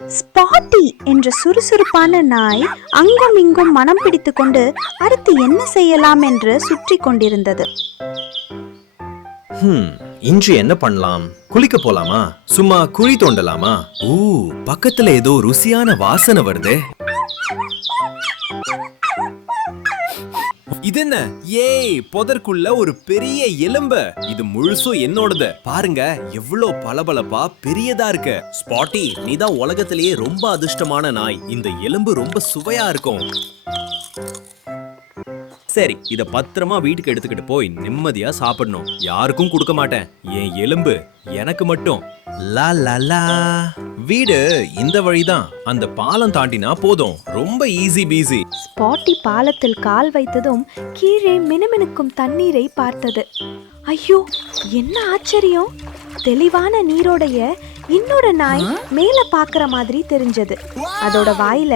ஸ்பாட்டி என்ற சுறுசுறுப்பான நாய் அங்கும் இங்கும் மனம் பிடித்து கொண்டு அடுத்து என்ன செய்யலாம் என்று சுற்றி கொண்டிருந்தது. இன்று என்ன பண்ணலாம்? குளிக்க போலாமா? சும்மா குழி தோண்டலாமா? பக்கத்துல ஏதோ ருசியான வாசனை வருதே. இது என்ன? ஏய், புதற்குள்ள ஒரு பெரிய எலும்பு. இது முழுசும் என்னோடது. பாருங்க எவ்வளவு பளபளப்பா பெரியதா இருக்கு. ஸ்பாட்டி, நீதான் உலகத்திலேயே ரொம்ப அதிர்ஷ்டமான நாய். இந்த எலும்பு ரொம்ப சுவையா இருக்கும். சரி, இத பத்திரமா வீட்டுக்கு எடுத்துக்கிட்டு போய் நிம்மதியா சாப்பிடணும். யாருக்கும் கொடுக்க மாட்டேன். என் எலும்பு எனக்கு மட்டும். லா லா லா. வீடு இந்த வழிதான். அந்த பாலம் தாண்டினா போதும். ரொம்ப ஈஸி பீஸி. ஸ்பாட்டி பாலத்தில் கால் வைத்ததும் கீழே மினுமினுக்கும் தண்ணீரை பார்த்தது. ஐயோ, என்ன ஆச்சரியம்! தெளிவான நீரோடைய இன்னொரு நாய் மேல பாக்குற மாதிரி தெரிஞ்சது. அதோட வாயில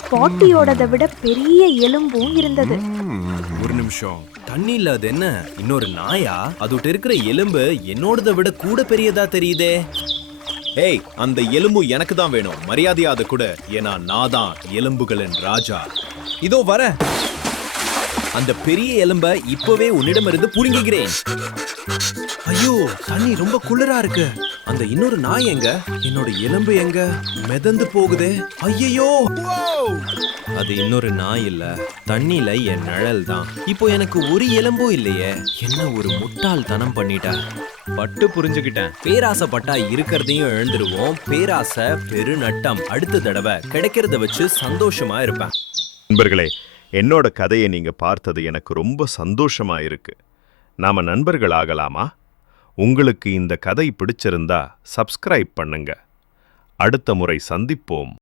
ஸ்பாட்டியோடதை விட பெரிய எலும்பும் இருந்தது. ஒரு நிமிஷம், தண்ணில அது என்ன? இன்னொரு நாயா? அதோட இருக்கிற எலும்பு என்னோடதை விட கூட பெரியதா தெரியுதே. ஏய், அந்த எலும்பு எனக்கு தான் வேணும். மரியாதையா அதை கூட. ஏன்னா நான் தான் எலும்புகளின் ராஜா. இதோ வர. அந்த பெரிய எலும்ப இப்பவே உன்னிடமிருந்து புடுங்குகிறேன். ஐயோ, தண்ணி ரொம்ப குளிரா இருக்கு. அந்த இன்னொரு நாய் எங்க? என்னோட எலும்பு எங்க? மிதந்து போகுதே. ஐயோ, அது இன்னொரு நாய் இல்ல, தண்ணில என் நிழல் தான். இப்போ எனக்கு ஒரு எலும்பும் இல்லையே. என்ன ஒரு முட்டாள்தனம் பண்ணிட்ட. பட்டு புரிஞ்சுக்கிட்டேன். பேராசைப்பட்டா இருக்கிறதையும் எழுந்துருவோம். பேராசை பெருநட்டம். அடுத்த தடவை கிடைக்கிறத வச்சு சந்தோஷமா இருப்பேன். நண்பர்களே, என்னோட கதையை நீங்க பார்த்தது எனக்கு ரொம்ப சந்தோஷமா இருக்கு. நாம நண்பர்கள் ஆகலாமா? உங்களுக்கு இந்த கதை பிடிச்சிருந்தா சப்ஸ்கிரைப் பண்ணுங்க. அடுத்த முறை சந்திப்போம்.